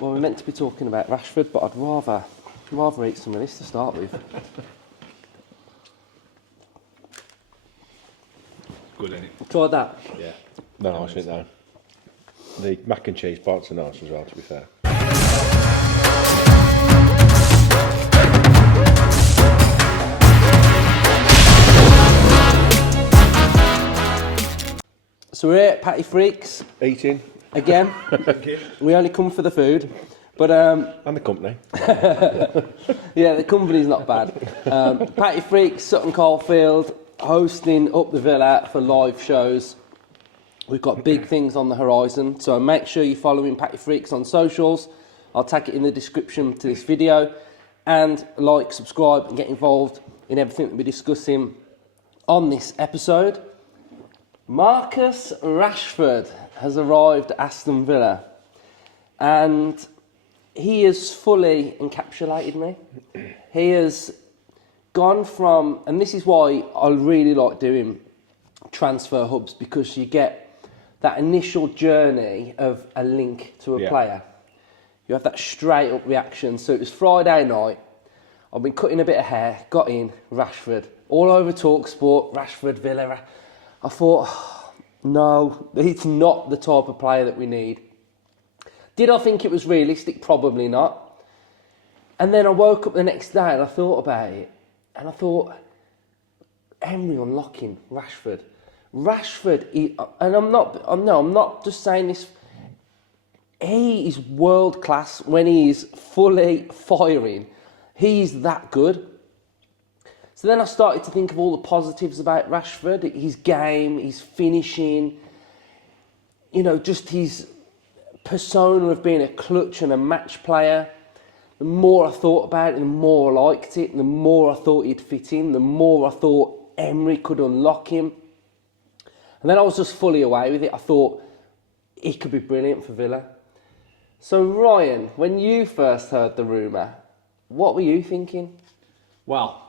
Well, we're meant to be talking about Rashford, but I'd rather eat some of this to start with. Good, ain't it? Try that. Yeah. No, I think no. The mac and cheese parts are nice as well, to be fair. So we're here at PattyFreaks Eating. again. We only come for the food, but And the company. yeah, the company's not bad. PattyFreaks, Sutton, Coldfield, hosting up the Villa for live shows. We've got big things on the horizon, so make sure you're following PattyFreaks on socials. I'll tag it in the description to this video. And like, subscribe, and get involved in everything that we're discussing on this episode. Marcus Rashford has arrived at Aston Villa, and he has fully encapsulated me. He has gone from, and this is why I really like doing transfer hubs, because you get that initial journey of a link to a player. You have that straight up reaction. So it was Friday night. I've been cutting a bit of hair, got in, Rashford. All over TalkSport, Rashford, Villa. I thought, no, it's not the type of player that we need. Did I think it was realistic? Probably not. And then I woke up the next day and I thought about it. And I thought, Emery unlocking Rashford. Rashford, and I'm not just saying this. He is world class when he is fully firing. He's that good. So then I started to think of all the positives about Rashford, his game, his finishing, just his persona of being a clutch and a match player. The more I thought about it, the more I liked it, the more I thought he'd fit in, the more I thought Emery could unlock him. And then I was just fully away with it. I thought he could be brilliant for Villa. So Ryan, when you first heard the rumour, what were you thinking? Well,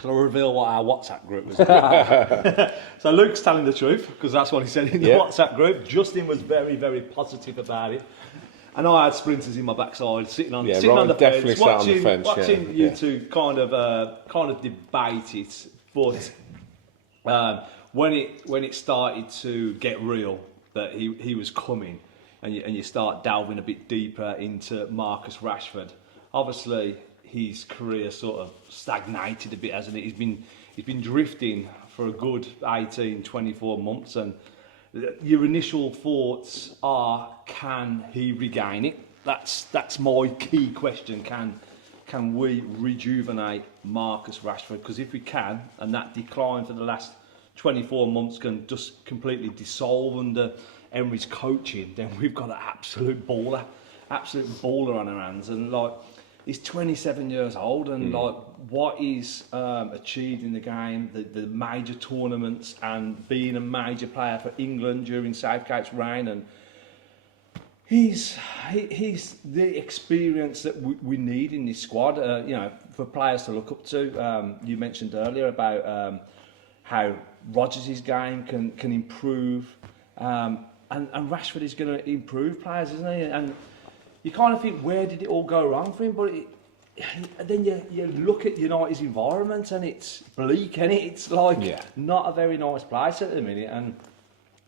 shall I reveal what our WhatsApp group was about? So Luke's telling the truth, because that's what he said in the WhatsApp group. Justin was very, very positive about it. And I had splinters in my backside, sitting on the fence, watching you two kind of debate it. But when it started to get real that he was coming, and you start delving a bit deeper into Marcus Rashford, obviously his career sort of stagnated a bit, hasn't it? He's been drifting for a good 18, 24 months, and your initial thoughts are, can he regain it? That's my key question. Can we rejuvenate Marcus Rashford? Because if we can, and that decline for the last 24 months can just completely dissolve under Emery's coaching, then we've got an absolute baller on our hands. And he's 27 years old, and what he's achieved in the game, the major tournaments, and being a major player for England during Southgate's reign, and he's the experience that we need in this squad. For players to look up to. You mentioned earlier about how Rodgers' game can improve, and Rashford is going to improve players, isn't he? And you kind of think, where did it all go wrong for him? But then you look at United's environment, and it's bleak, and it's not a very nice place at the minute. And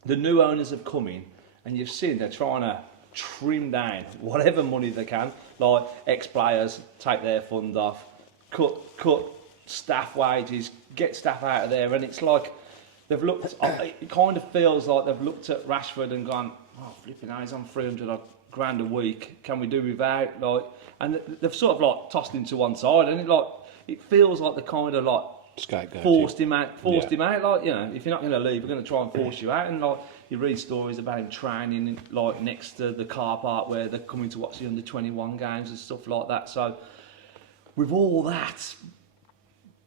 the new owners have come in, and you've seen they're trying to trim down whatever money they can. Like ex-players take their fund off, cut staff wages, get staff out of there, and it's like they've looked. It kind of feels like they've looked at Rashford and gone, "Oh, flipping hell, he's on 300 grand a week. Can we do without?" And they've sort of tossed him to one side, and it feels like they kind of forced him out. If you're not going to leave, we're going to try and force you out. And you read stories about him training next to the car park where they're coming to watch the under 21 games and stuff like that. So with all that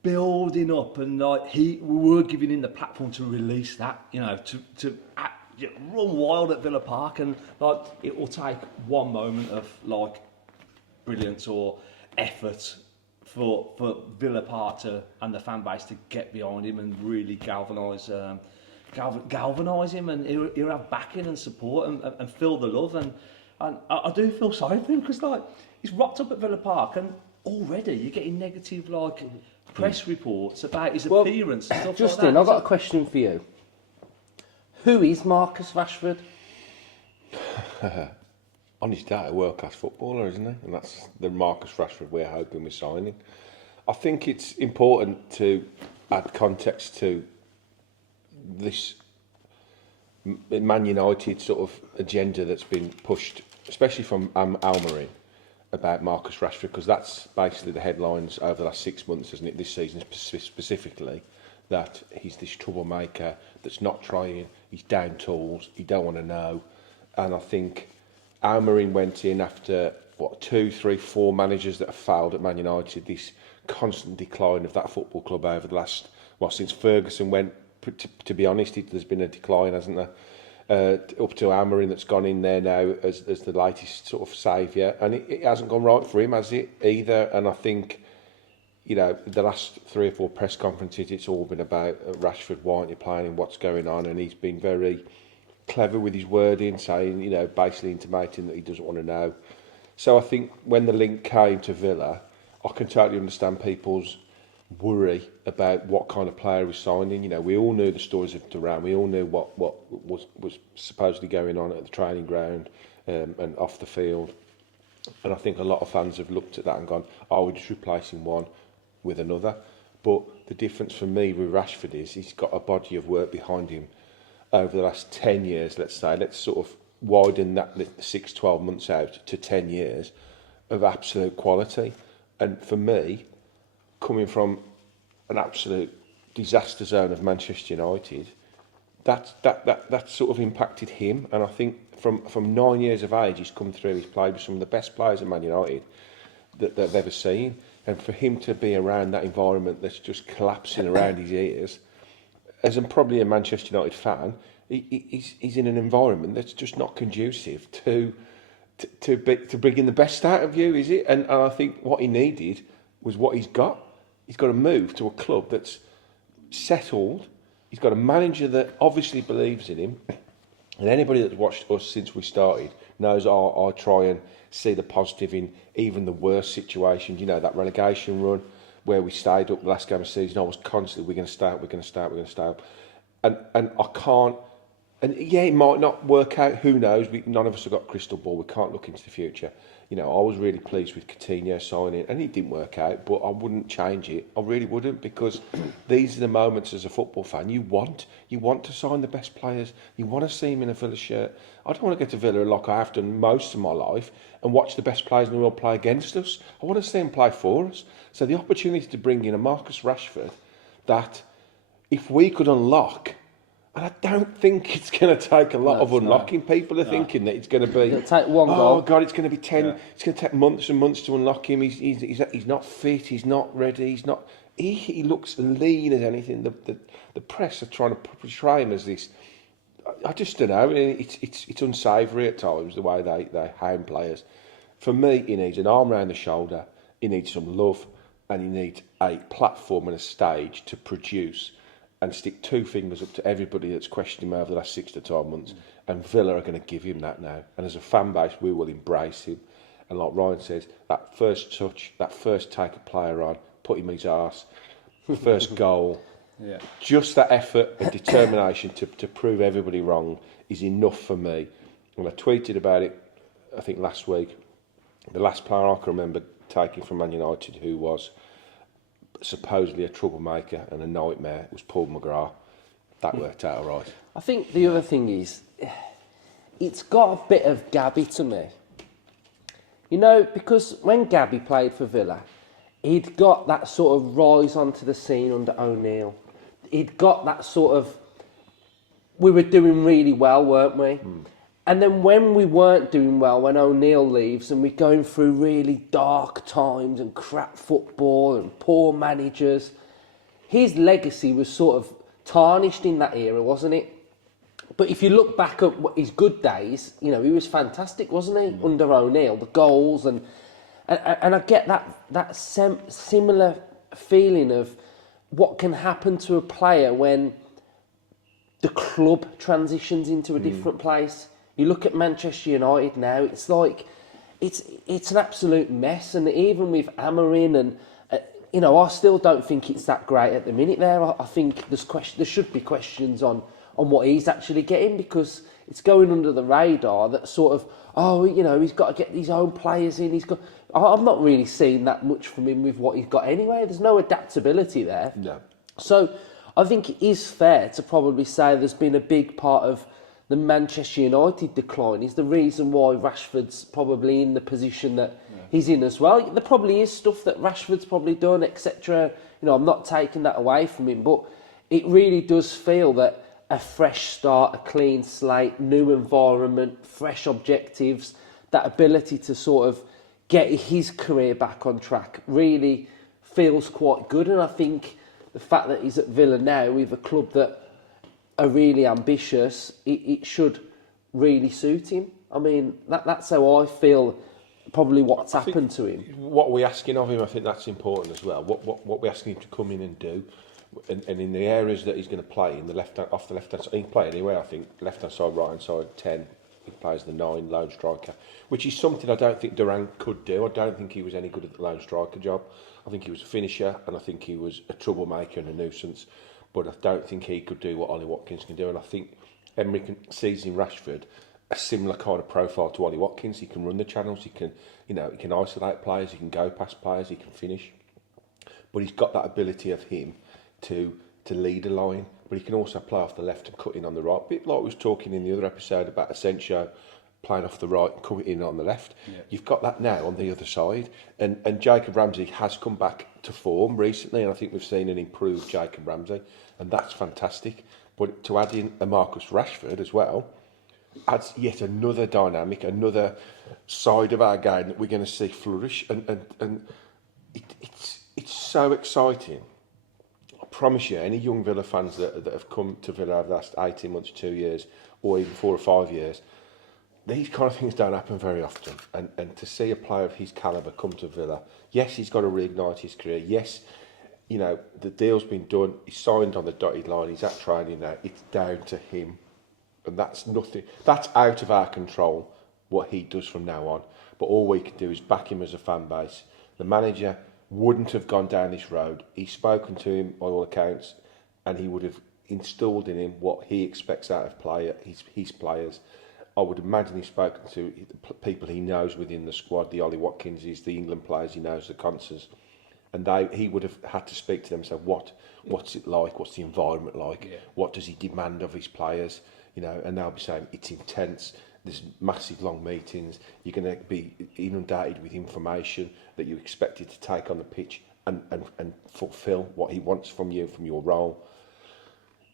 building up, and we were giving him the platform to release that, to run wild at Villa Park, and it will take one moment of brilliance or effort for Villa Park and the fan base to get behind him and really galvanise him, and he'll have backing and support and feel the love. And And I do feel sorry for him because like he's rocked up at Villa Park and already you're getting negative like press reports about his appearance and stuff Justin, like that. I've got a question for you. Who is Marcus Rashford? On his day, a world-class footballer, isn't he? And that's the Marcus Rashford we're hoping we're signing. I think it's important to add context to this Man United sort of agenda that's been pushed, especially from Emery, about Marcus Rashford, because that's basically the headlines over the last 6 months, isn't it? This season specifically, that he's this troublemaker that's not trying, he's down tools, he don't want to know. And I think Emery went in after, 2, 3, 4 managers that have failed at Man United, this constant decline of that football club over the last, since Ferguson went, to be honest, there's been a decline, hasn't there? Up to Emery that's gone in there now as the latest sort of saviour. And it hasn't gone right for him, has it, either? And I think, the last 3 or 4 press conferences, it's all been about Rashford, why aren't you playing him, what's going on? And he's been very clever with his wording, saying, basically intimating that he doesn't want to know. So I think when the link came to Villa, I can totally understand people's worry about what kind of player he's signing. We all knew the stories of Duran. We all knew what was supposedly going on at the training ground and off the field. And I think a lot of fans have looked at that and gone, we're just replacing one with another. But the difference for me with Rashford is he's got a body of work behind him over the last 10 years, let's say. Let's sort of widen that 6, 12 months out to 10 years of absolute quality. And for me, coming from an absolute disaster zone of Manchester United, that sort of impacted him. And I think from 9 years of age, he's come through, he's played with some of the best players at Man United that they've ever seen. And for him to be around that environment that's just collapsing around his ears, as I'm probably a Manchester United fan, he's in an environment that's just not conducive to bringing the best out of you, is it? And I think what he needed was what he's got. He's got to move to a club that's settled. He's got a manager that obviously believes in him. And anybody that's watched us since we started knows I try and see the positive in even the worst situations. That relegation run where we stayed up the last game of the season, I was constantly, we're going to stay up. And I can't, and yeah, it might not work out, who knows, none of us have got a crystal ball, we can't look into the future. I was really pleased with Coutinho signing, and it didn't work out, but I wouldn't change it, I really wouldn't, because these are the moments as a football fan, you want to sign the best players, you want to see them in a Villa shirt. I don't want to go to Villa like I have done most of my life and watch the best players in the world play against us. I want to see them play for us. So the opportunity to bring in a Marcus Rashford, that if we could unlock, and I don't think it's going to take a lot of unlocking. People are thinking that it's going to be... It'll take one goal. Oh, God, it's going to be 10... Yeah. It's going to take months and months to unlock him. He's not fit. He's not ready. He's not... He looks lean as anything. The press are trying to portray him as this... I just don't know. It's unsavoury at times, the way they hound players. For me, he needs an arm around the shoulder. He needs some love. And he needs a platform and a stage to produce and stick 2 fingers up to everybody that's questioned him over the last 6 to 12 months. And Villa are going to give him that now. And as a fan base, we will embrace him. And like Ryan says, that first touch, that first take a player on, put him in his arse, first goal, just that effort and determination to prove everybody wrong is enough for me. And I tweeted about it, I think last week. The last player I can remember taking from Man United who was supposedly a troublemaker and a nightmare was Paul McGrath. That worked out all right. I think the other thing is, it's got a bit of Gabby to me. Because when Gabby played for Villa, he'd got that sort of rise onto the scene under O'Neill. He'd got that sort of... We were doing really well, weren't we? And then when we weren't doing well, when O'Neill leaves and we're going through really dark times and crap football and poor managers, his legacy was sort of tarnished in that era, wasn't it? But if you look back at his good days, he was fantastic, wasn't he? Under O'Neill, the goals and I get that similar feeling of what can happen to a player when the club transitions into a different place. You look at Manchester United now, it's like, it's an absolute mess. And even with Emery and, I still don't think it's that great at the minute there. I think there should be questions on what he's actually getting, because it's going under the radar that sort of, he's got to get his own players in. I've not really seen that much from him with what he's got anyway. There's no adaptability there. No. So I think it is fair to probably say there's been a big part of the Manchester United decline is the reason why Rashford's probably in the position that he's in as well. There probably is stuff that Rashford's probably done, etc. I'm not taking that away from him, but it really does feel that a fresh start, a clean slate, new environment, fresh objectives, that ability to sort of get his career back on track really feels quite good. And I think the fact that he's at Villa now with a club that are really ambitious, it should really suit him. I mean, that's how I feel, probably what's happened to him. What we're asking of him, I think that's important as well. What we're asking him to come in and do, and in the areas that he's going to play, in the off the left-hand side, he can play anywhere, I think, left-hand side, right-hand side, 10, he plays the 9, lone striker, which is something I don't think Duran could do. I don't think he was any good at the lone striker job. I think he was a finisher, and I think he was a troublemaker and a nuisance. But I don't think he could do what Ollie Watkins can do. And I think Emery sees in Rashford a similar kind of profile to Ollie Watkins. He can run the channels, he can isolate players, he can go past players, he can finish. But he's got that ability of him to lead a line. But he can also play off the left and cut in on the right. A bit like we was talking in the other episode about Asensio playing off the right and cutting in on the left. Yeah. You've got that now on the other side. And Jacob Ramsey has come back to form recently, and I think we've seen an improved Jacob Ramsey. And that's fantastic. But to add in a Marcus Rashford as well adds yet another dynamic, another side of our game that we're going to see flourish. And it's so exciting. I promise you, any young Villa fans that have come to Villa over the last 18 months, 2 years, or even 4 or 5 years, these kind of things don't happen very often. And to see a player of his calibre come to Villa, yes, he's got to reignite his career. Yes, the deal's been done, he's signed on the dotted line, he's at training now, it's down to him. And that's nothing, that's out of our control, what he does from now on. But all we can do is back him as a fan base. The manager wouldn't have gone down this road. He's spoken to him, by all accounts, and he would have installed in him what he expects out of his players. I would imagine he's spoken to people he knows within the squad, the Ollie Watkinses, the England players he knows, the Consters. And he would have had to speak to them and say, what's it like? What's the environment like? Yeah. What does he demand of his players? And they'll be saying, it's intense. There's massive long meetings. You're going to be inundated with information that you expected to take on the pitch and fulfil what he wants from you, from your role.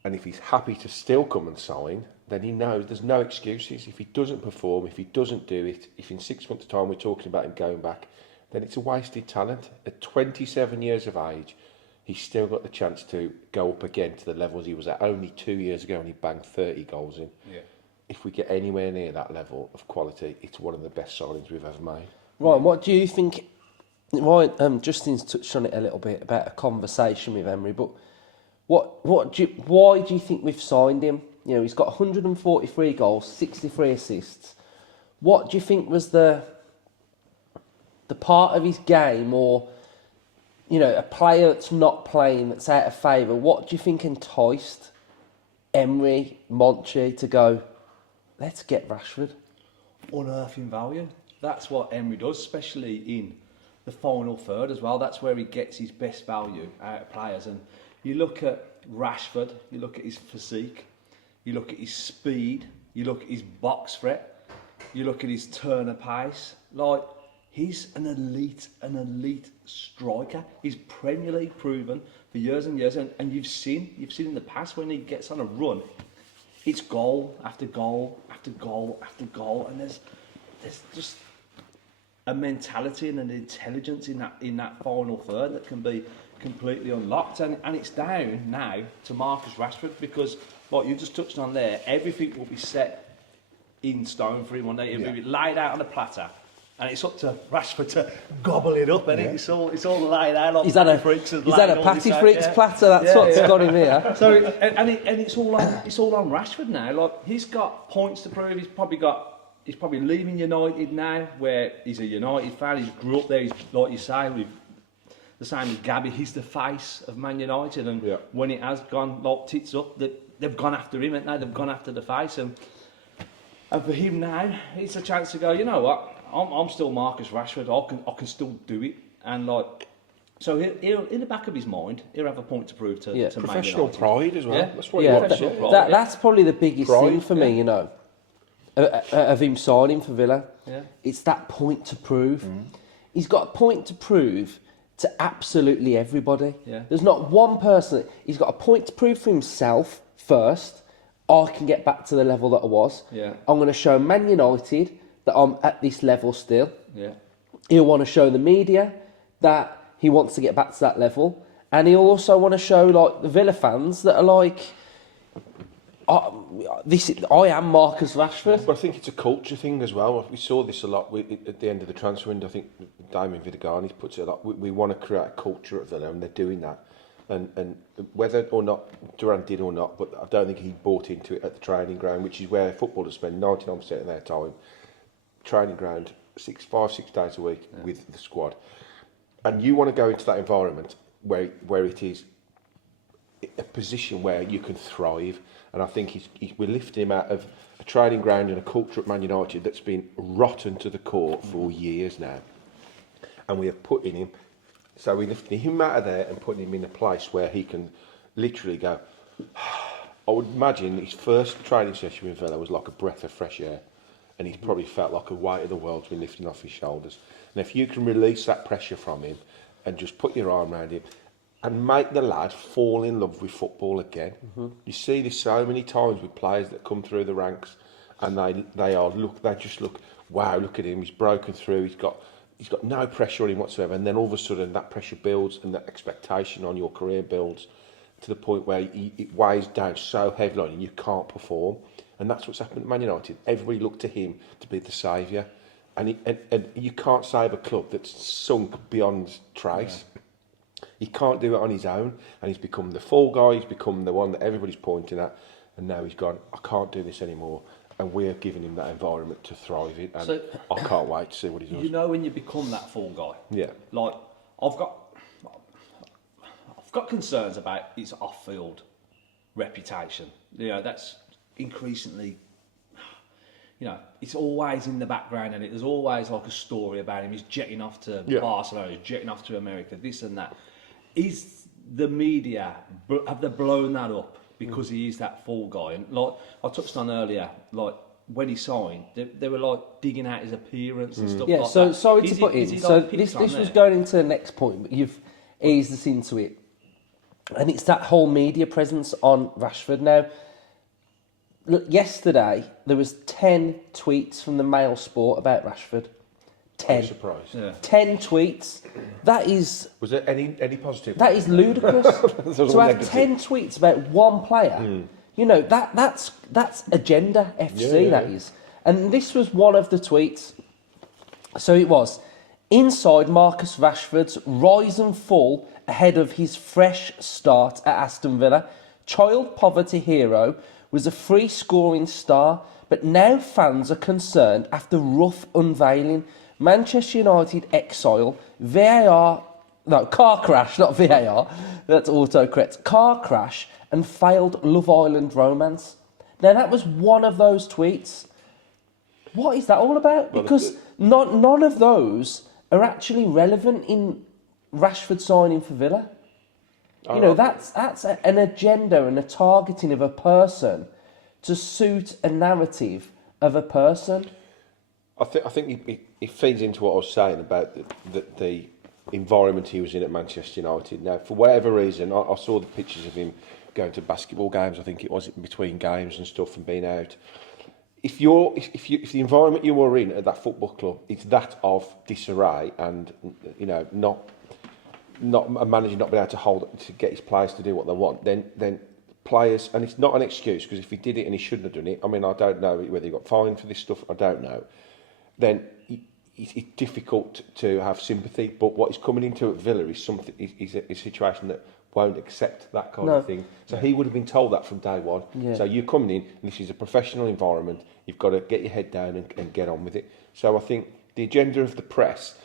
And if he's happy to still come and sign, then he knows there's no excuses. If he doesn't perform, if he doesn't do it, if in 6 months' time we're talking about him going back, then it's a wasted talent. At 27 years of age, he's still got the chance to go up again to the levels he was at only 2 years ago, and he banged 30 goals in. Yeah. If we get anywhere near that level of quality, it's one of the best signings we've ever made. Right, what do you think? Right, Justin's touched on it a little bit about a conversation with Emery, but why do you think we've signed him? He's got 143 goals, 63 assists. What do you think was the part of his game, or a player that's not playing, that's out of favour? What do you think enticed Emery, Monchi to go, let's get Rashford? Unearthing value. That's what Emery does, especially in the final third as well. That's where he gets his best value out of players. And you look at Rashford, you look at his physique, you look at his speed, you look at his box threat, you look at his turn of pace. Like, he's an elite striker. He's Premier League proven for years and years. And you've seen in the past when he gets on a run, it's goal after goal after goal after goal. And there's just a mentality and an intelligence in that final third that can be completely unlocked. And it's down now to Marcus Rashford, because what you just touched on there, everything will be set in stone for him one day. It'll be laid out on a platter. And it's up to Rashford to gobble it up, and it's all laid out on Is that a PattyFreaks platter? That's what's got him here. So it's all on Rashford now. Like, he's got points to prove. He's probably leaving United now, where he's a United fan. He's grew up there. He's, like you say, with the same as Gabby. He's the face of Man United, and when it has gone like tits up, they've gone after him, haven't they? They've gone after the face, and for him now, it's a chance to go. You know what? I'm still Marcus Rashford. I can still do it, and like, so he'll in the back of his mind, he'll have a point to prove to professional Man United. pride as well. Yeah. That's what That's probably the biggest thing for me, you know, of him signing for Villa. Yeah. It's that point to prove. He's got a point to prove to absolutely everybody. Yeah. There's not one person. He's got a point to prove for himself first. I can get back to the level that I was. Yeah. I'm going to show Man United that I'm at this level still. Yeah. He'll want to show the media that he wants to get back to that level, and he'll also want to show like the Villa fans that are like, I am Marcus Rashford. But I think it's a culture thing as well. We saw this a lot at the end of the transfer window. I think Damien Vidagani puts it a lot. We want to create a culture at Villa, and they're doing that. And whether or not Duran did or not, but I don't think he bought into it at the training ground, which is where footballers spend 99% of their time. Training ground, 5-6 days a week with the squad, and you want to go into that environment where it is a position where you can thrive. And I think we're lifting him out of a training ground and a culture at Man United that's been rotten to the core for years now, and we have put in him. So we're lifting him out of there and putting him in a place where he can literally go. I would imagine his first training session with Villa was like a breath of fresh air. And he's probably felt like a weight of the world's been lifting off his shoulders. And if you can release that pressure from him and just put your arm around him and make the lad fall in love with football again. You see this so many times with players that come through the ranks, and they just look, wow, look at him, he's broken through, he's got no pressure on him whatsoever, and then all of a sudden that pressure builds and that expectation on your career builds to the point where it weighs down so heavily on you, you can't perform. And that's what's happened at Man United. Everybody looked to him to be the saviour. And you can't save a club that's sunk beyond trace. Yeah. He can't do it on his own. And he's become the fall guy. He's become the one that everybody's pointing at. And now he's gone, I can't do this anymore. And we're giving him that environment to thrive in. And so, I can't wait to see what he does. You know, when you become that fall guy. Yeah. Like, I've got concerns about his off-field reputation. You know, that's increasingly, you know, it's always in the background, and there's always like a story about him. He's jetting off to Barcelona, he's jetting off to America, this and that. Is the media, have they blown that up because he is that fall guy? And like I touched on earlier, like when he signed, they were like digging out his appearance and stuff like that. So sorry to put in. So this was going into the next point, but you've eased us into it. And it's that whole media presence on Rashford now. Look, yesterday there was 10 tweets from the Mail Sport about Rashford. 10. I'm surprised. Yeah. 10 tweets. That is. Was there any positive? That is ludicrous. To have 10 tweets about one player. You know, that's Agenda FC. That is. And this was one of the tweets. So it was inside Marcus Rashford's rise and fall ahead of his fresh start at Aston Villa. Child poverty hero was a free scoring star, but now fans are concerned after rough unveiling. Manchester United exile, car crash, not VAR, that's autocorrect, car crash and failed Love Island romance. Now that was one of those tweets. What is that all about? Because none of those are actually relevant in Rashford signing for Villa. You know, that's an agenda and a targeting of a person to suit a narrative of a person. I think it feeds into what I was saying about the environment he was in at Manchester United. Now, for whatever reason, I saw the pictures of him going to basketball games. I think it was between games and stuff, and being out. If the environment you were in at that football club is that of disarray and, you know, not a manager not being able to get his players to do what they want, then players, and it's not an excuse, because if he did it and he shouldn't have done it, I mean, I don't know whether he got fined for this stuff, I don't know, then it's difficult to have sympathy. But what he's coming into at Villa is something is a situation that won't accept that kind of thing. So he would have been told that from day one. Yeah. So you're coming in, and this is a professional environment. You've got to get your head down and get on with it. So I think the agenda of the press.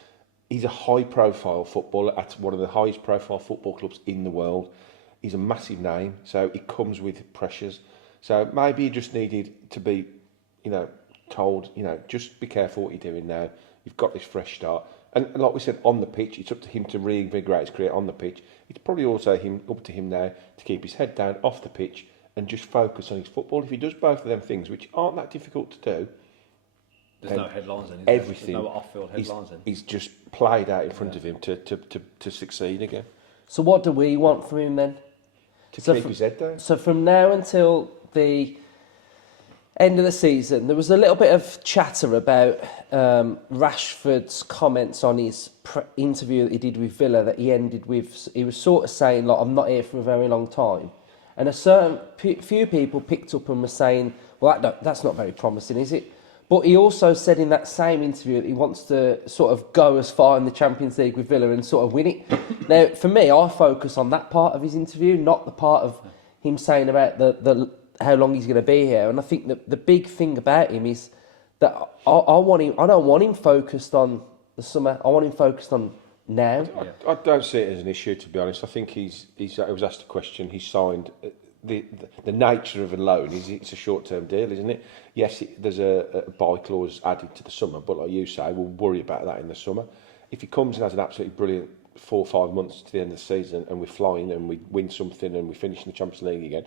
He's a high-profile footballer at one of the highest-profile football clubs in the world. He's a massive name, so it comes with pressures. So maybe he just needed to be, told, just be careful what you're doing now. You've got this fresh start. And like we said, on the pitch, it's up to him to reinvigorate his career on the pitch. It's probably also up to him now to keep his head down off the pitch and just focus on his football. If he does both of them things, which aren't that difficult to do, there's no headlines in it. Everything. There's no off-field headlines in. He's just played out in front of him to succeed again. So what do we want from him then? To keep his head down. So from now until the end of the season, there was a little bit of chatter about Rashford's comments on his interview that he did with Villa that he ended with. He was sort of saying, like, I'm not here for a very long time. And a certain few people picked up and were saying, well, that's not very promising, is it? But he also said in that same interview that he wants to sort of go as far in the Champions League with Villa and sort of win it. Now, for me, I focus on that part of his interview, not the part of him saying about the how long he's going to be here. And I think that the big thing about him is that I don't want him focused on the summer. I want him focused on now. I don't see it as an issue, to be honest. I think he was asked a question. He signed. The nature of a loan is it's a short-term deal, isn't it? Yes, there's a buy clause added to the summer, but like you say, we'll worry about that in the summer. If he comes and has an absolutely brilliant 4 or 5 months to the end of the season and we're flying and we win something and we finish in the Champions League again,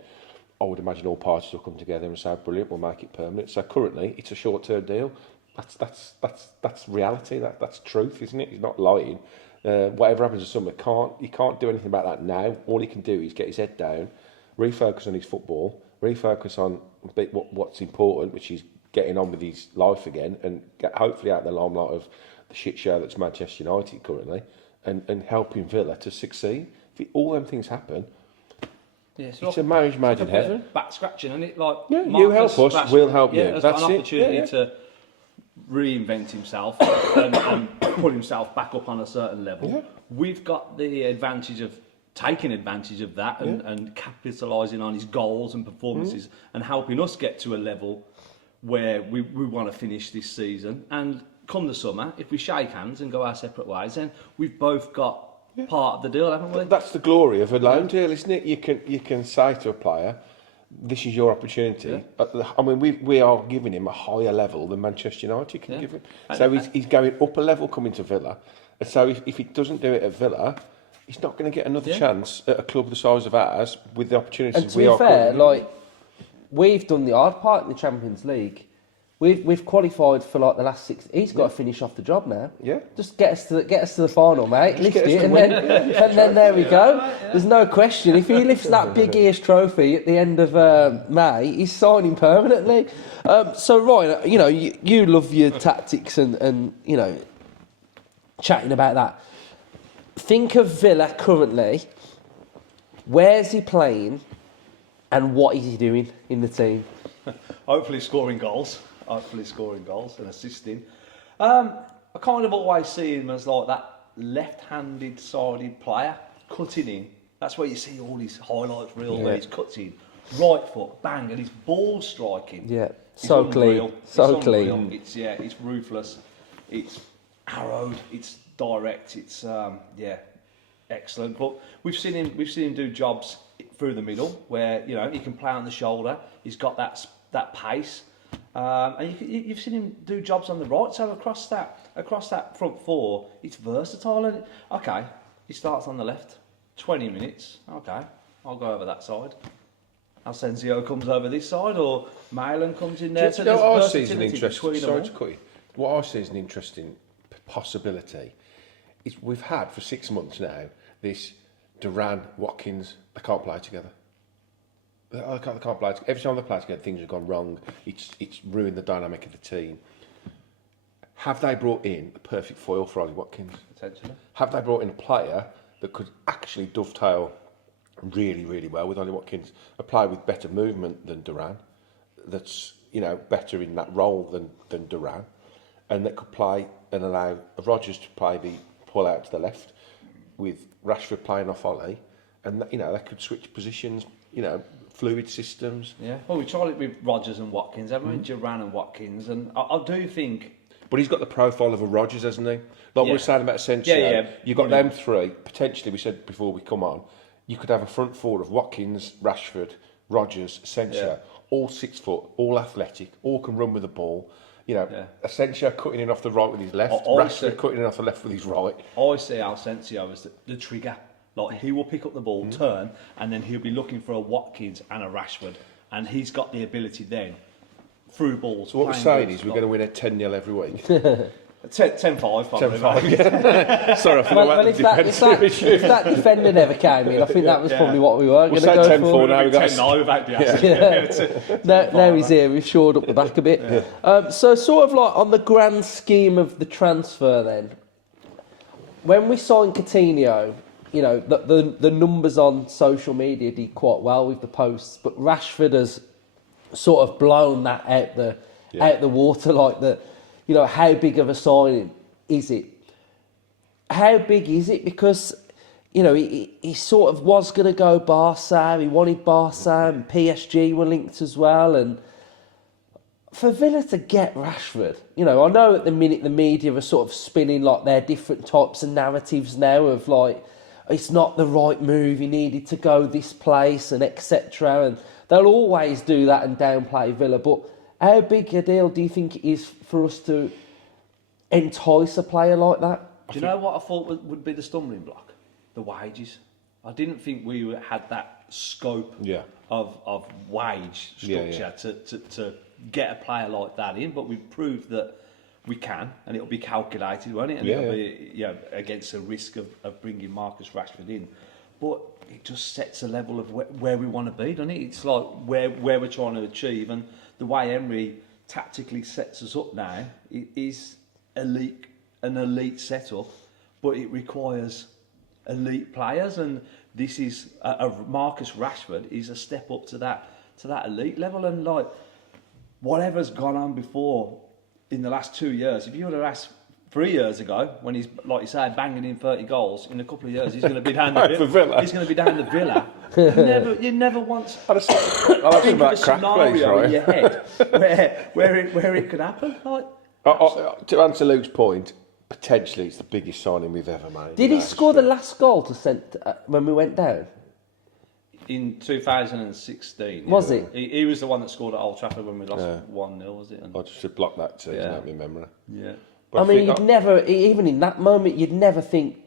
I would imagine all parties will come together and say, brilliant, we'll make it permanent. So currently, it's a short-term deal. That's reality. That's truth, isn't it? He's not lying. Whatever happens in summer, he can't do anything about that now. All he can do is get his head down, refocus on his football, refocus on what's important, which is getting on with his life again and get hopefully out of the limelight of the shit show that's Manchester United currently and helping Villa to succeed. If all them things happen, it's a marriage made in heaven. Back scratching, and it like you help us, Rashford, we'll help you. That's an opportunity to reinvent himself and put himself back up on a certain level. Yeah. We've got the advantage of taking advantage of that and capitalising on his goals and performances and helping us get to a level where we want to finish this season. And come the summer, if we shake hands and go our separate ways, then we've both got part of the deal, haven't we? That's the glory of a loan deal, isn't it? You can say to a player, this is your opportunity. Yeah. I mean, we are giving him a higher level than Manchester United can give him. So he's going up a level coming to Villa. And so if he doesn't do it at Villa, he's not going to get another chance at a club the size of ours with the opportunities and to be fair, like, we've done the hard part in the Champions League. We've qualified for like the last 6. He's got to finish off the job now. Yeah. Just get us to the final, mate. Lift it, and then there we go. There's no question. If he lifts that big ears trophy at the end of May, he's signing permanently. So Ryan, you love your tactics and chatting about that. Think of Villa currently. Where's he playing, and what is he doing in the team? Hopefully scoring goals and assisting. I kind of always see him as like that left-handed sided player cutting in. That's where you see all these highlights reels where he's cuts in, right foot, bang, and his ball striking. Yeah, so clean, so clean. It's ruthless, it's arrowed, it's direct, it's excellent. But we've seen him do jobs through the middle where he can play on the shoulder. He's got that pace. And you've seen him do jobs on the right, so across that front four, it's versatile. And he starts on the left, 20 minutes. Okay, I'll go over that side. Asensio comes over this side, or Malin comes in there. What I see is an interesting possibility is we've had for 6 months now this Duran, Watkins, they can't play together. They can't play together. Every time they play together, things have gone wrong. It's ruined the dynamic of the team. Have they brought in a perfect foil for Ollie Watkins? Potentially. Have they brought in a player that could actually dovetail really, really well with Ollie Watkins? A player with better movement than Duran, that's better in that role than Duran. and that could play and allow Rodgers to play the pull out to the left, with Rashford playing off Ollie, and you know they could switch positions. You know, fluid systems. Yeah. Well, we tried it with Rodgers and Watkins, haven't we? Duran and Watkins, and I do think. But he's got the profile of a Rodgers, hasn't he? Like we were saying about Asensio, you've got them three. Potentially, we said before we come on, you could have a front four of Watkins, Rashford, Rodgers, Asensio, all 6 foot, all athletic, all can run with the ball. You know, Asensio cutting in off the right with his left, Rashford cutting in off the left with his right. I see Asensio as the trigger. Like, he will pick up the ball, turn, and then he'll be looking for a Watkins and a Rashford. And he's got the ability then, through balls. So what we're saying is we're going to win a 10-0 every week. 10-5 probably. 10-5, yeah. Sorry, I forgot about the defensive issue. If that defender never came in, I think that was probably what we were going to go for. 10-4 now. We've got 10-9 without the Now he's here, we've shored up the back a bit. So sort of like on the grand scheme of the transfer then, when we signed Coutinho, you know, the numbers on social media did quite well with the posts, but Rashford has sort of blown that out the water, like the, you know, how big of a signing is it? How big is it? Because, you know, he sort of was going to go Barca, he wanted Barca, and PSG were linked as well, and for Villa to get Rashford, you know, I know at the minute the media are sort of spinning like their different types of narratives now of like, it's not the right move, he needed to go this place and etc. And they'll always do that and downplay Villa. But how big a deal do you think it is for us to entice a player like that? Do you know what I thought would be the stumbling block? The wages. I didn't think we had that scope of wage structure to get a player like that in, but we've proved that we can, and it'll be calculated, won't it? And it'll be against the risk of bringing Marcus Rashford in. But it just sets a level of where we want to be, doesn't it? It's like where we're trying to achieve, and the way Emery tactically sets us up now is an elite setup, but it requires elite players, and this is a Marcus Rashford is a step up to that elite level, and like whatever's gone on before. In the last 2 years, if you would have asked 3 years ago, when he's, like you say, banging in 30 goals, in a couple of years he's going to be down the Villa. He's going to be down the Villa. You never once think of a scenario in your head where it could happen. Like, to answer Luke's point, potentially it's the biggest signing we've ever made. Did he score the last goal when we went down? In 2016. Was it? He was the one that scored at Old Trafford when we lost 1-0, was it? And I just should block that too, out my memory. Yeah. But I mean, you'd never, even in that moment, you'd never think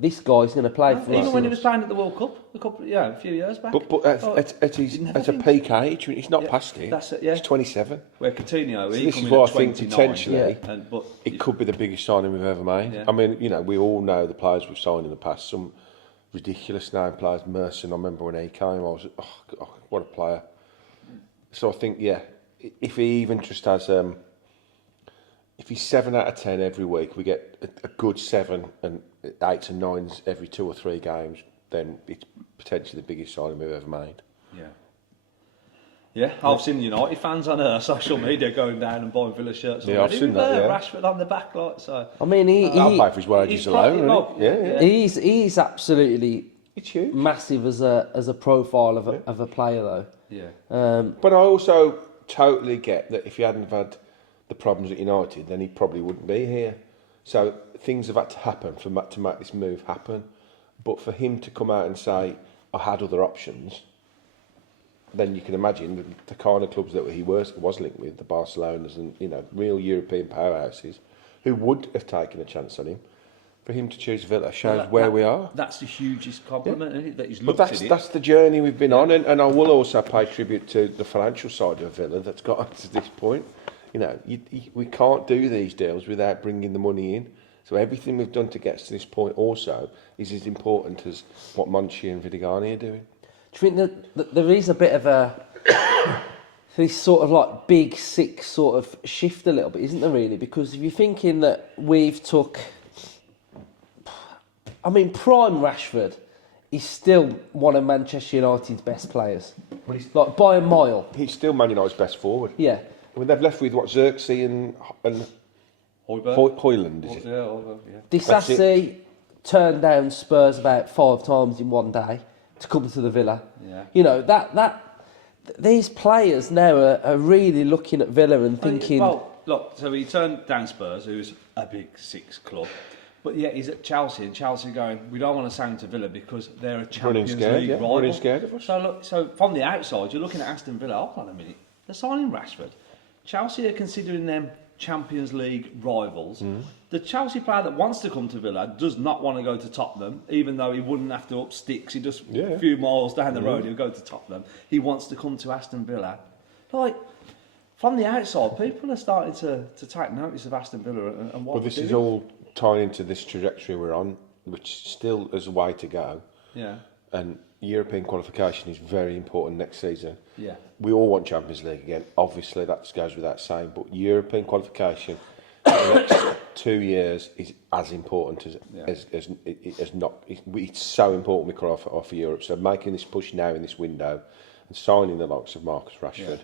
this guy's going to play for us. Even when he was playing at the World Cup, a few years back. But at a peak age, he's not past it. That's it, He's 27. Where Coutinho, this is why I think potentially it could be the biggest signing we've ever made. Yeah. I mean, you know, we all know the players we've signed in the past. Some ridiculous name players, Merson. I remember when he came, I was, oh, what a player. So I think, if he even just has, if he's 7 out of 10 every week, we get a good 7 and 8s and 9s every 2 or 3 games, then it's potentially the biggest signing we've ever made. Yeah, I've seen United fans on social media going down and buying Villa shirts. Yeah, I've seen that. Rashford on the back, like so. I mean, I'll pay for his wages alone. He's absolutely it's huge. massive as a profile of a player, though. Yeah. But I also totally get that if he hadn't have had the problems at United, then he probably wouldn't be here. So things have had to happen to make this move happen. But for him to come out and say, I had other options, then you can imagine the kind of clubs that he was linked with, the Barcelonas and, you know, real European powerhouses, who would have taken a chance on him. For him to choose Villa shows where we are. That's the hugest compliment, isn't it? That he's but looked at it. That's the journey we've been on, and I will also pay tribute to the financial side of Villa that's got us to this point. You know, we can't do these deals without bringing the money in. So everything we've done to get us to this point also is as important as what Monchi and Vidigani are doing. Do you think that there is a bit of this sort of like big six sort of shift a little bit, isn't there really? Because if you're thinking that we've took, I mean, prime Rashford is still one of Manchester United's best players. Well, he's like by a mile. He's still Man United's best forward. Yeah. I mean, they've left with Xerxes and Hoyland, is it? Yeah, Højbjerg, yeah. Disassi turned down Spurs about 5 times in one day to come to the Villa. Yeah. You know, these players now are really looking at Villa and thinking... Well, look, so he turned down Spurs, who's a big 6 club, but yet he's at Chelsea, and Chelsea going, we don't want to sign to Villa because they're a Champions League rival. Running scared of us. So look, so from the outside, you're looking at Aston Villa. Hold on a minute, they're signing Rashford. Chelsea are considering them Champions League rivals. The Chelsea player that wants to come to Villa does not want to go to Tottenham, even though he wouldn't have to up sticks. He just a few miles down the road, he'll go to Tottenham. He wants to come to Aston Villa. Like, from the outside, people are starting to take notice of Aston Villa and what. Well, this is all tying into this trajectory we're on, which still is a way to go. Yeah. And European qualification is very important next season. Yeah. We all want Champions League again. Obviously, that goes without saying. But European qualification in the next 2 years is as important as not. It's so important we can offer Europe. So making this push now in this window and signing the likes of Marcus Rashford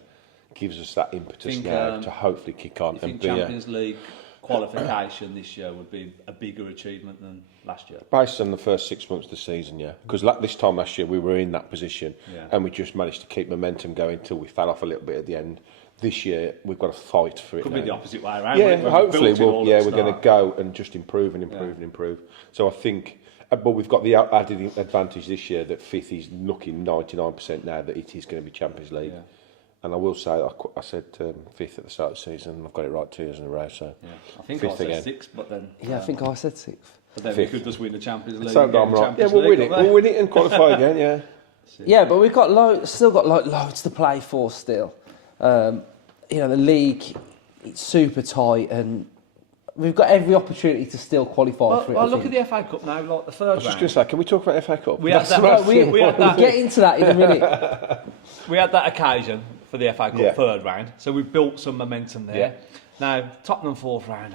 gives us that impetus now to hopefully kick on. You think Champions League qualification this year would be a bigger achievement than last year? Based on the first 6 months of the season, yeah. Because this time last year we were in that position and we just managed to keep momentum going till we fell off a little bit at the end. This year we've got to fight for it. Could now. be the opposite way around. Yeah, hopefully we're going to go and just improve and improve and improve. So I think, but we've got the added advantage this year that fifth is looking 99% now that it is going to be Champions League. Yeah. And I will say, I said fifth at the start of the season, and I've got it right 2 years in a row. So I think fifth I said again. Sixth, but then I think I said 6th. But then Fifth. we could just win the Champions League. So I'm right. Yeah, we'll win it. We'll win it and qualify again. Yeah. Yeah, but we've got still got loads to play for still. You know, the league, it's super tight, and we've got every opportunity to still qualify for it. Well, look at the FA Cup now, like the third round. I was just going to say, can we talk about FA Cup? We had that. We'll get into that in a minute. We had that occasion for the FA Cup third round, so we've built some momentum there. Yeah. Now Tottenham fourth round.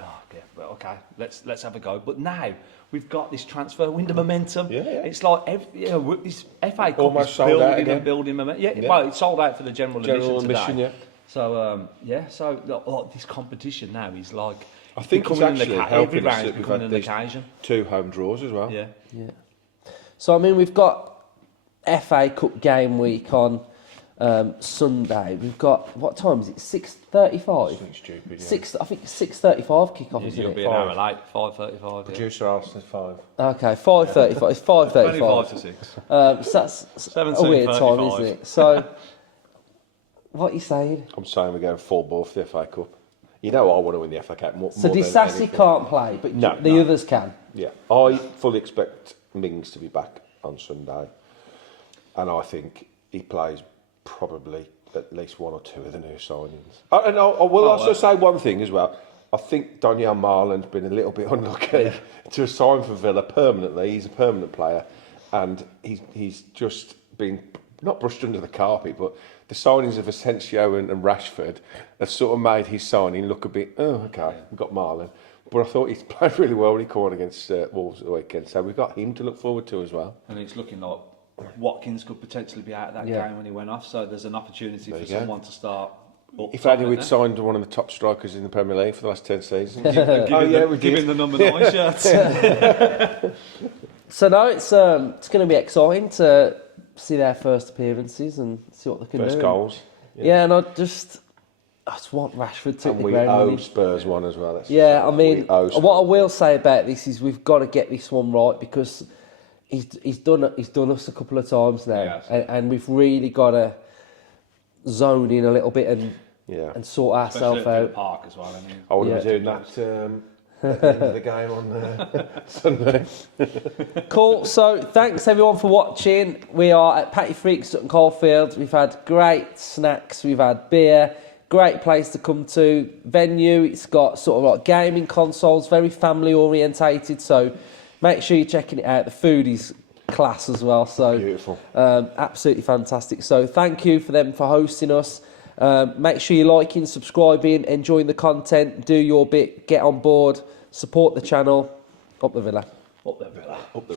Okay, let's have a go. But now we've got this transfer window momentum. Yeah. It's like this FA Cup almost is sold out building and building momentum. Yeah, well, it's sold out for the general admission today. So so this competition now is like. I think it's actually every round is becoming an occasion. 2 home draws as well. Yeah. So I mean, we've got FA Cup game week on Sunday. We've got, what time is it? 6:35. Something stupid. Yeah. 6:35 kick-off. Isn't You'll it? be an hour late. 5:35. Producer Arsenal 5. Okay, 5:35. It's 5:35. 25 to 6. So that's a weird time, isn't it? So, what are you saying? I'm saying we're going full ball for the FA Cup. You know I want to win the FA Cup more So than Disassi anything. can't play, but the others can. Yeah, I fully expect Mings to be back on Sunday, and I think he plays probably at least 1 or 2 of the new signings. And I will also say one thing as well. I think Daniel Marland's been a little bit unlucky to sign for Villa permanently. He's a permanent player, and he's just been not brushed under the carpet, but the signings of Asensio and Rashford have sort of made his signing look a bit, we've got Marland. But I thought he's played really well when he came on against Wolves at the weekend, so we've got him to look forward to as well. And it's looking like Watkins could potentially be out of that game when he went off, so there's an opportunity for someone to start. If only we'd signed one of the top strikers in the Premier League for the last 10 seasons. We give him the number 9 shirts. So now it's going to be exciting to see their first appearances and see what they can do. First goals. Yeah, and I just want Rashford to hit the ground running. We owe Spurs one as well. I mean, what I will say about this is we've got to get this one right, because he's done us a couple of times now, and we've really got to zone in a little bit and sort ourselves out. The park as well. I would be doing that at the end of the game on Sunday. Cool. So thanks everyone for watching. We are at PattyFreaks, Sutton Coldfield. We've had great snacks. We've had beer. Great place to come to. Venue. It's got sort of like gaming consoles. Very family orientated. So make sure you're checking it out. The food is class as well. So beautiful. Absolutely fantastic. So thank you for them for hosting us. Make sure you're liking, subscribing, enjoying the content, do your bit, get on board, support the channel. Up the Villa. Up the Villa.